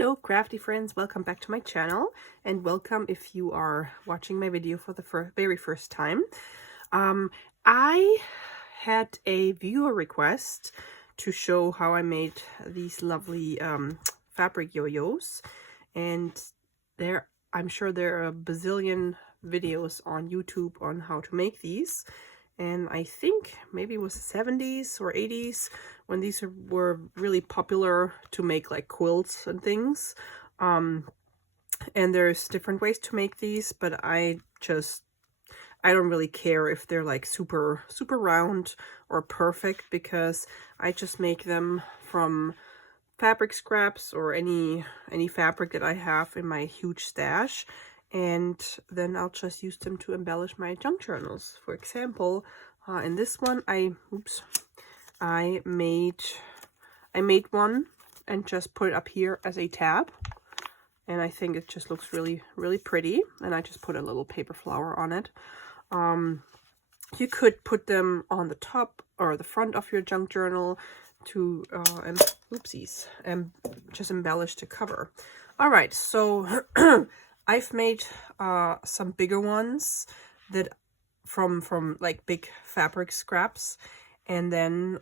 Hello crafty friends, welcome back to my channel, and welcome if you are watching my video for the very first time. I had a viewer request to show how I made these lovely fabric yo-yos, and I'm sure there are a bazillion videos on YouTube on how to make these. And I think maybe it was the 70s or 80s when these were really popular to make like quilts and things. And there's different ways to make these, but I don't really care if they're like super round or perfect, because I just make them from fabric scraps or any fabric that I have in my huge stash. And then I'll just use them to embellish my junk journals. For example, in this one, I made one and just put it up here as a tab, and I think it just looks really pretty. And I just put a little paper flower on it. You could put them on the top or the front of your junk journal to just embellish the cover. All right, so I've made some bigger ones that from like big fabric scraps, and then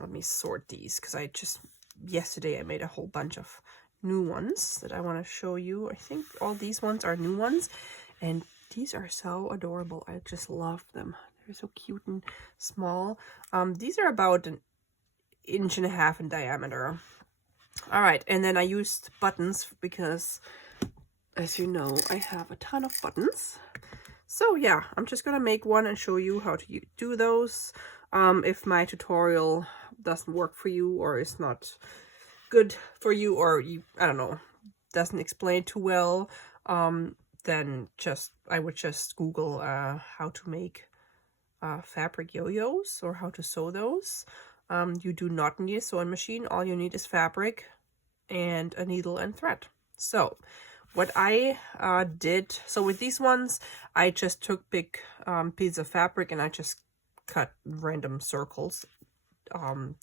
let me sort these, because yesterday I made a whole bunch of new ones that I want to show you. I think all these ones are new ones, and these are so adorable. I just love them. They're so cute and small. These are about 1.5 inches in diameter. All right, and then I used buttons because, as you know, I have a ton of buttons. So yeah, I'm just gonna make one and show you how to do those. If my tutorial doesn't work for you, or is not good for you, or I don't know, doesn't explain too well, then I would just Google how to make fabric yo-yos or how to sew those. You do not need a sewing machine. All you need is fabric and a needle and thread. So what I did, so with these ones, I just took big pieces of fabric and I just cut random circles,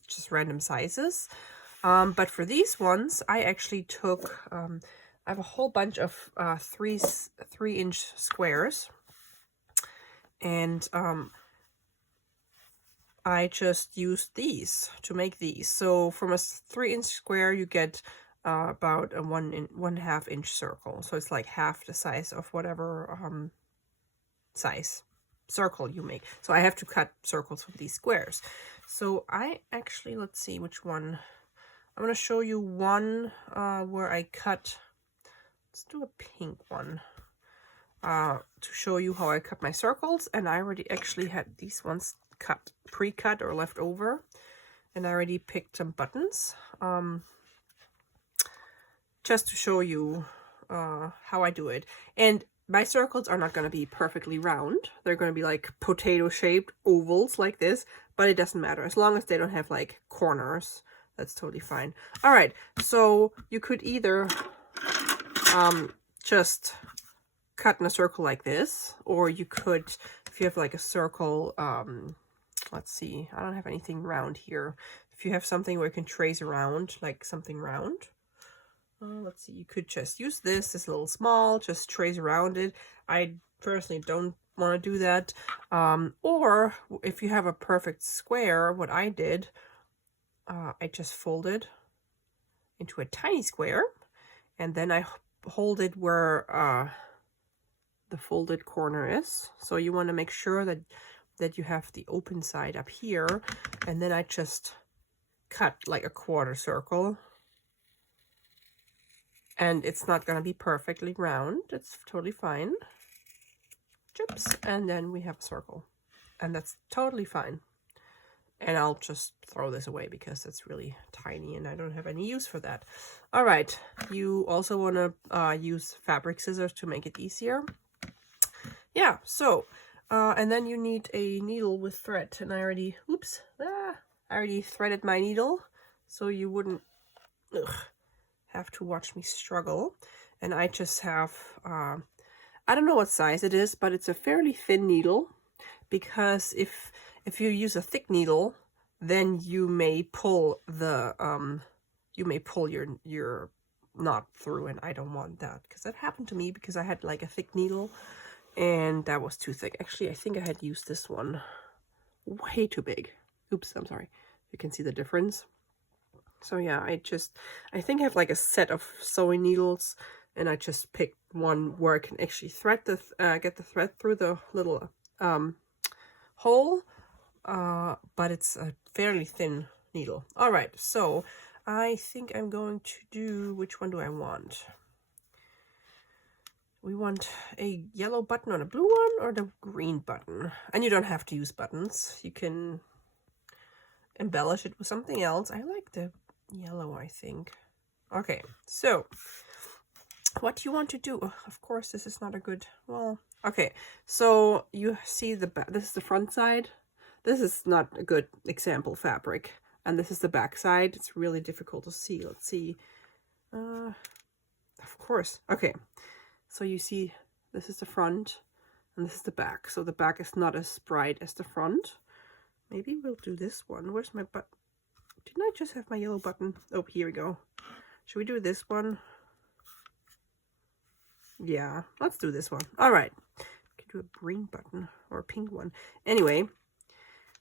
just random sizes. But for these ones, I actually took, I have a whole bunch of 3-inch squares, and I just used these to make these. So from a 3-inch square, you get about a 1.5 inch circle. So it's like half the size of whatever size circle you make. So I have to cut circles with these squares. So I actually, let's see which one. I'm going to show you one where I cut, let's do a pink one, to show you how I cut my circles. And I already actually had these ones pre-cut or left over, and I already picked some buttons just to show you how I do it. And my circles are not going to be perfectly round. They're going to be like potato shaped ovals like this, but it doesn't matter as long as they don't have like corners. That's totally fine. All right, so you could either just cut in a circle like this, or you could, if you have like a circle, let's see, I don't have anything round here. If you have something where you can trace around, like something round, let's see, you could just use this. It's a little small, just trace around it. I personally don't want to do that. Or if you have a perfect square, what I did, I just folded into a tiny square, and then I hold it where the folded corner is. So you want to make sure that you have the open side up here, and then I just cut like a quarter circle. And it's not going to be perfectly round. It's totally fine. Chips. And then we have a circle. And that's totally fine. And I'll just throw this away because it's really tiny and I don't have any use for that. All right. You also want to use fabric scissors to make it easier. Yeah, so, and then you need a needle with thread. And I already threaded my needle, so you wouldn't have to watch me struggle. And I just have, I don't know what size it is, but it's a fairly thin needle, because if you use a thick needle, then you may pull the your not through, and I don't want that, because that happened to me because I had like a thick needle and that was too thick. Actually, I think I had used this one way too big. Oops, I'm sorry. You can see the difference. So yeah, I think I have like a set of sewing needles, and I just picked one where I can actually thread the get the thread through the little hole, but it's a fairly thin needle. All right, so I think I'm going to do, which one do I want? We want a yellow button on a blue one, or the green button. And you don't have to use buttons. You can embellish it with something else. I like the yellow, I think. Okay, so what do you want to do? Of course, this is not a good, well, okay. So you see the back, this is the front side. This is not a good example fabric. And this is the back side. It's really difficult to see. Let's see. Of course. Okay. So you see, this is the front and this is the back. So the back is not as bright as the front. Maybe we'll do this one. Where's my button? Didn't I just have my yellow button? Oh, here we go. Should we do this one? Yeah, let's do this one. All right. We can do a green button or a pink one. Anyway,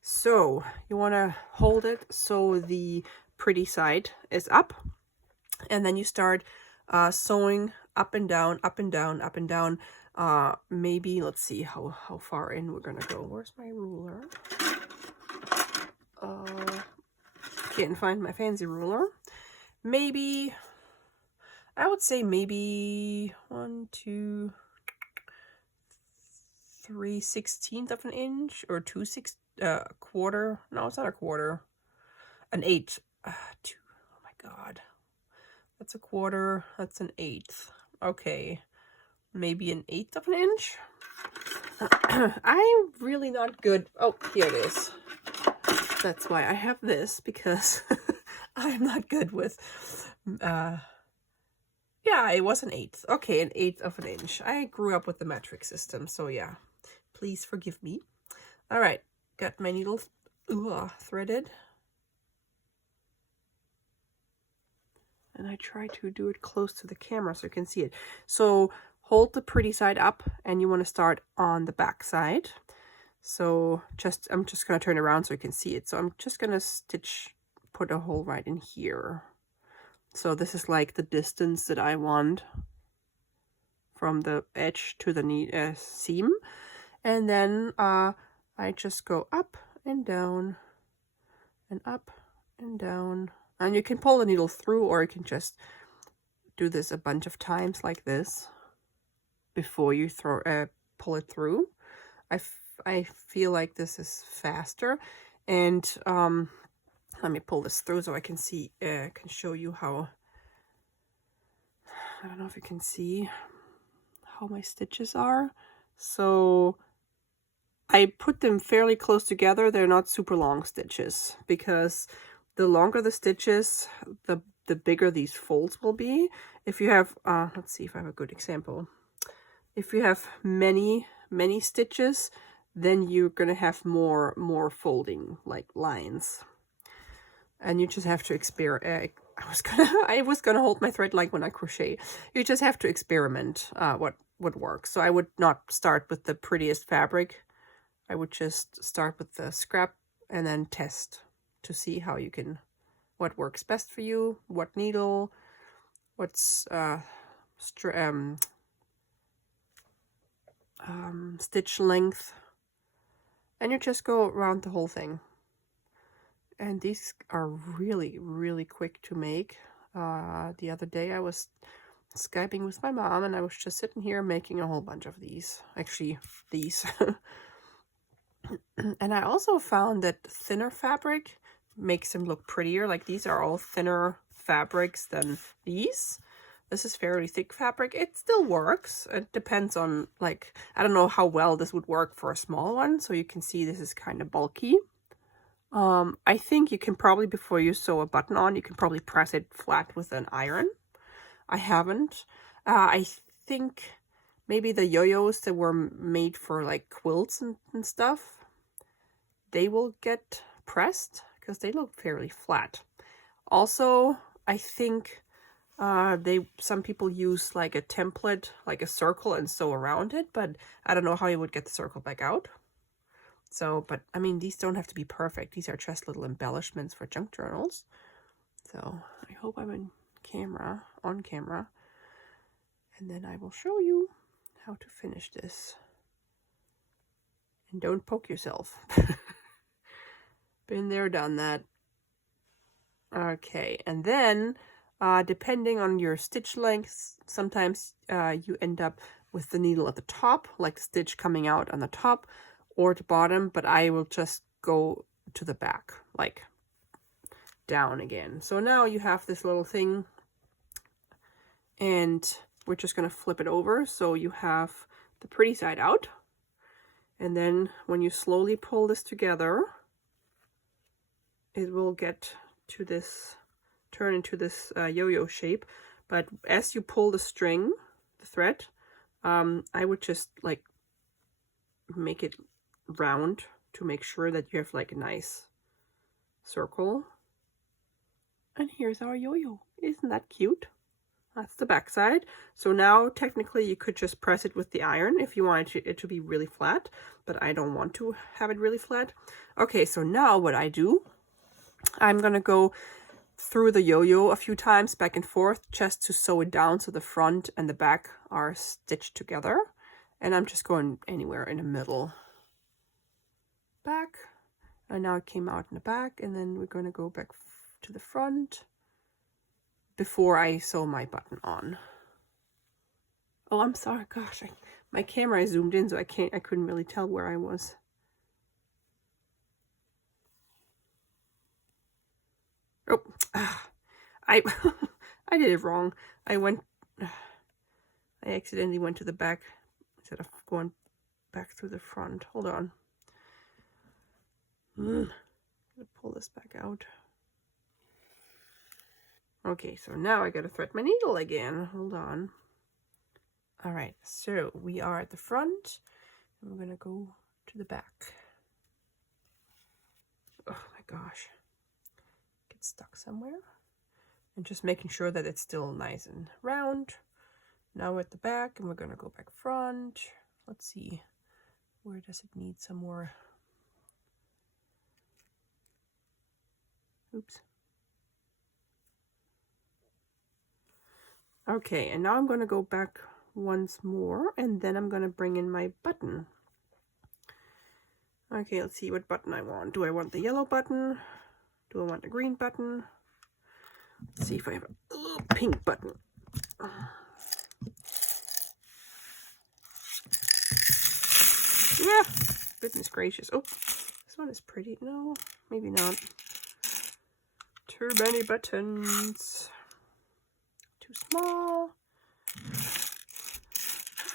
so you want to hold it so the pretty side is up. And then you start sewing up and down, up and down, up and down. Maybe, let's see how far in we're gonna go. Where's my ruler? Can't find my fancy ruler. Maybe, I would say maybe 1, 2, 3/16 of an inch, or 2/6, quarter. No, it's not a quarter. An 1/8. Oh my God. That's a quarter. That's an 1/8. Okay. Maybe an 1/8 of an inch. I'm really not good. Oh, here it is. That's why I have this, because I'm not good with, yeah, it was an 1/8. Okay, an 1/8 of an inch. I grew up with the metric system, so yeah. Please forgive me. All right, got my needle threaded. And I try to do it close to the camera so you can see it. So hold the pretty side up, and you want to start on the back side. So I'm just going to turn around so you can see it. So I'm just going to put a hole right in here. So this is like the distance that I want from the edge to the seam. And then I just go up and down and up and down. And you can pull the needle through, or you can just do this a bunch of times like this before you pull it through. I feel like this is faster. And let me pull this through so I can see, can show you how, I don't know if you can see how my stitches are. So I put them fairly close together. They're not super long stitches, because the longer the stitches, the bigger these folds will be. If you have, let's see if I have a good example. If you have many stitches, then you're gonna have more folding, like lines. And you just have to experiment. I was gonna hold my thread like when I crochet. You just have to experiment what works. So I would not start with the prettiest fabric. I would just start with the scrap and then test to see how you can, what works best for you, what needle, what's stitch length, and you just go around the whole thing. And these are really, really quick to make. The other day I was Skyping with my mom, and I was just sitting here making a whole bunch of these. Actually, these. And I also found that thinner fabric makes them look prettier. Like, these are all thinner fabrics than these. This is fairly thick fabric. It still works. It depends on, like, I don't know how well this would work for a small one. So you can see this is kind of bulky. I think you can probably, before you sew a button on, you can probably press it flat with an iron. I haven't. I think maybe the yo-yos that were made for like quilts and stuff, they will get pressed because they look fairly flat. Also, I think Some people use like a template, like a circle, and sew around it, but I don't know how you would get the circle back out. So, but I mean, these don't have to be perfect. These are just little embellishments for junk journals. So I hope I'm on camera, and then I will show you how to finish this. And don't poke yourself. Been there, done that. Okay, and then depending on your stitch length, sometimes you end up with the needle at the top, like the stitch coming out on the top or the bottom, but I will just go to the back, like down again. So now you have this little thing, and we're just going to flip it over so you have the pretty side out. And then when you slowly pull this together, it will get to this, turn into this yo-yo shape. But as you pull the string, the thread, I would just like make it round to make sure that you have like a nice circle. And here's our yo-yo. Isn't that cute? That's the back side. So now technically you could just press it with the iron if you wanted it to be really flat, but I don't want to have it really flat. Okay, so now what I do, I'm gonna go through the yo-yo a few times back and forth just to sew it down so the front and the back are stitched together. And I'm just going anywhere in the middle. Back, and now it came out in the back, and then we're going to go back to the front before I sew my button on. Oh, I'm sorry, gosh, my camera is zoomed in, so I couldn't really tell where I was. Oh, I I did it wrong. I accidentally went to the back instead of going back through the front. Hold on. I'm gonna pull this back out. Okay, so now I gotta thread my needle again. Hold on. All right, so we are at the front, and we're gonna go to the back. Oh my gosh. Get stuck somewhere. And just making sure that it's still nice and round. Now we're at the back, and we're gonna go back front. Let's see, where does it need some more? Oops. Okay, and now I'm going to go back once more, and then I'm going to bring in my button. Okay, let's see what button I want. Do I want the yellow button? Do I want the green button? Let's see if I have a pink button. Yeah, goodness gracious. Oh, this one is pretty. No, maybe not. Too many buttons. Too small.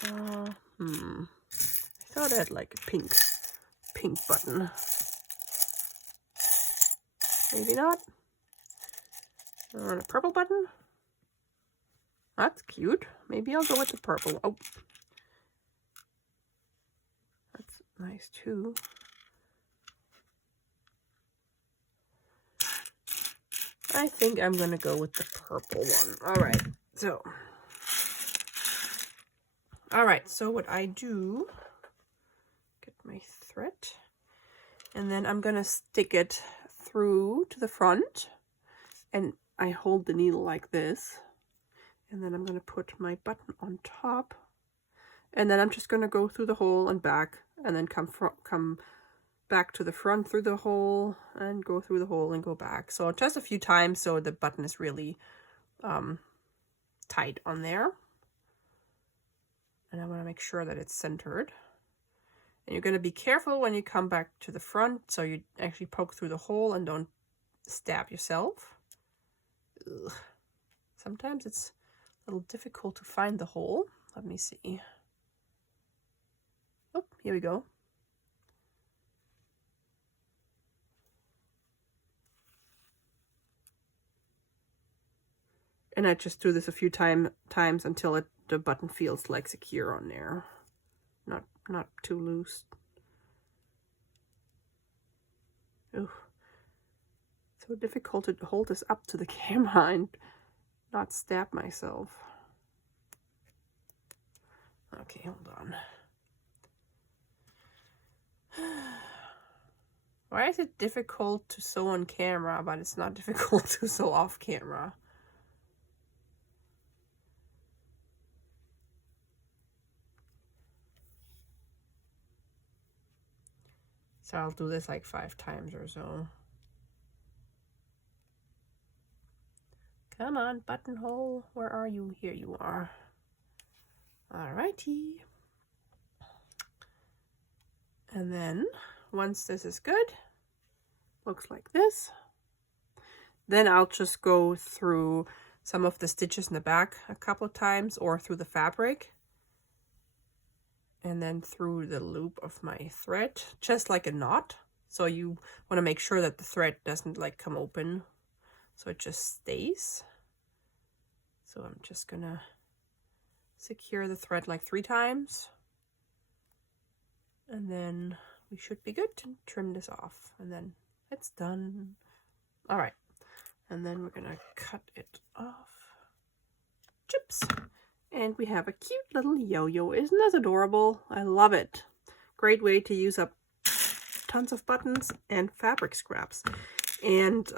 I thought I had like a pink button. Maybe not. I want a purple button. That's cute. Maybe I'll go with the purple. Oh, that's nice too. I think I'm gonna go with the purple one. All right, so what I do, get my thread, and then I'm gonna stick it through to the front, and I hold the needle like this, and then I'm gonna put my button on top, and then I'm just gonna go through the hole and back, and then come back to the front through the hole, and go through the hole and go back. So just a few times so the button is really tight on there. And I want to make sure that it's centered. And you're going to be careful when you come back to the front, so you actually poke through the hole and don't stab yourself. Ugh. Sometimes it's a little difficult to find the hole. Let me see. Oh, here we go. And I just do this a few times until the button feels like secure on there, not too loose. Ooh, so difficult to hold this up to the camera and not stab myself. Okay, hold on. Why is it difficult to sew on camera, but it's not difficult to sew off camera? So I'll do this like 5 times or so. Come on, buttonhole. Where are you? Here you are. Alrighty. And then once this is good, looks like this, then I'll just go through some of the stitches in the back a couple of times, or through the fabric, and then through the loop of my thread, just like a knot. So you want to make sure that the thread doesn't like come open, so it just stays. So I'm just gonna secure the thread like 3 times, and then we should be good to trim this off, and then it's done. All right, and then we're gonna cut it off. Chips. And we have a cute little yo-yo. Isn't that adorable? I love it. Great way to use up tons of buttons and fabric scraps. And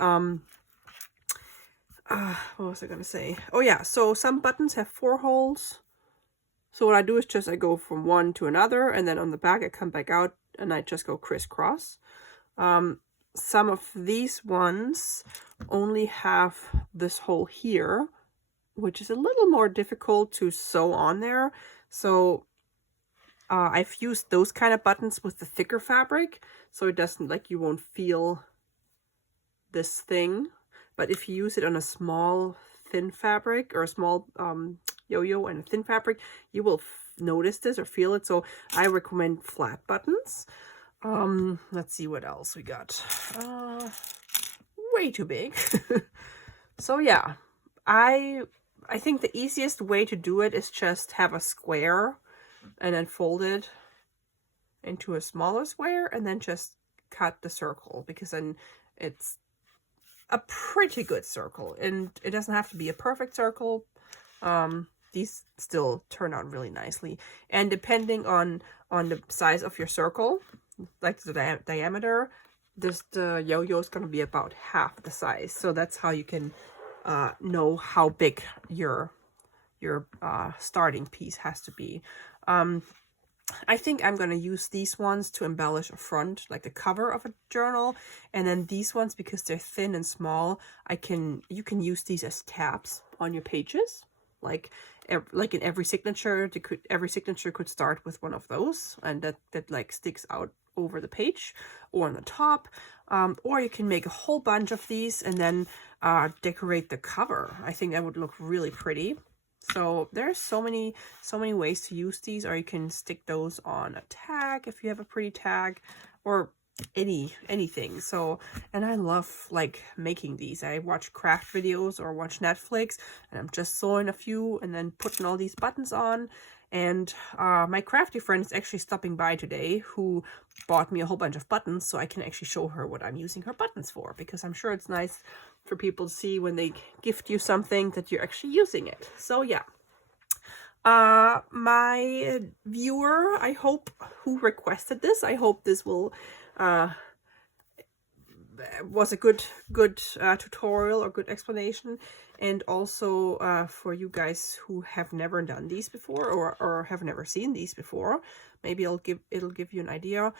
what was I gonna say? Oh yeah, so some buttons have 4 holes. So what I do is just I go from one to another, and then on the back I come back out and I just go crisscross. Some of these ones only have this hole here, which is a little more difficult to sew on there. So I've used those kind of buttons with the thicker fabric, so it doesn't, like, you won't feel this thing. But if you use it on a small thin fabric, or a small yo-yo and a thin fabric, you will notice this or feel it. So I recommend flat buttons. Let's see what else we got. Way too big. So yeah, I think the easiest way to do it is just have a square and then fold it into a smaller square and then just cut the circle, because then it's a pretty good circle, and it doesn't have to be a perfect circle. These still turn out really nicely, and depending on the size of your circle, like the diameter, the yo-yo is going to be about half the size. So that's how you can know how big your starting piece has to be. I think I'm going to use these ones to embellish a front, like the cover of a journal, and then these ones, because they're thin and small, you can use these as tabs on your pages, like in every signature. Every signature could start with one of those, and that like sticks out over the page or on the top. Or you can make a whole bunch of these and then decorate the cover. I think that would look really pretty. So there's so many ways to use these, or you can stick those on a tag if you have a pretty tag, or anything. So, and I love like making these. I watch craft videos or watch Netflix, and I'm just sewing a few and then putting all these buttons on. And my crafty friend is actually stopping by today, who bought me a whole bunch of buttons, so I can actually show her what I'm using her buttons for, because I'm sure it's nice for people to see when they gift you something that you're actually using it. So yeah, my viewer, I hope, who requested this, I hope this will was a good tutorial or good explanation. And also for you guys who have never done these before, or have never seen these before, maybe it'll give you an idea.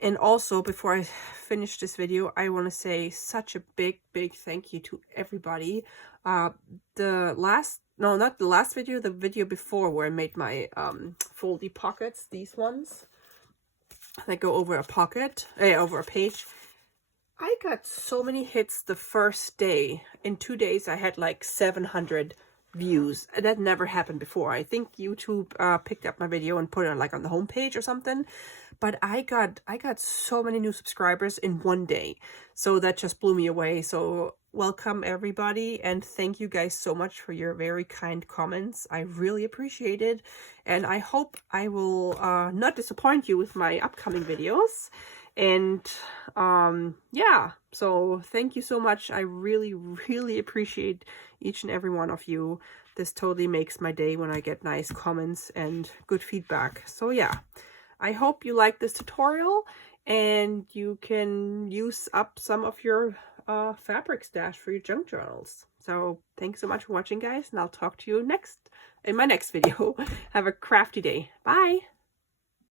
And also, before I finish this video, I want to say such a big thank you to everybody. The video before, where I made my foldy pockets, these ones that go over a pocket, over a page. I got so many hits the first day. In 2 days, I had like 700 views. That never happened before. I think YouTube picked up my video and put it on, like, on the homepage or something. But I got so many new subscribers in 1 day. So that just blew me away. So welcome everybody, and thank you guys so much for your very kind comments. I really appreciate it, and I hope I will not disappoint you with my upcoming videos. And yeah, so thank you so much. I really, really appreciate each and every one of you. This totally makes my day when I get nice comments and good feedback. So yeah, I hope you like this tutorial and you can use up some of your fabric stash for your junk journals. So thanks so much for watching, guys, and I'll talk to you in my next video. Have a crafty day. Bye.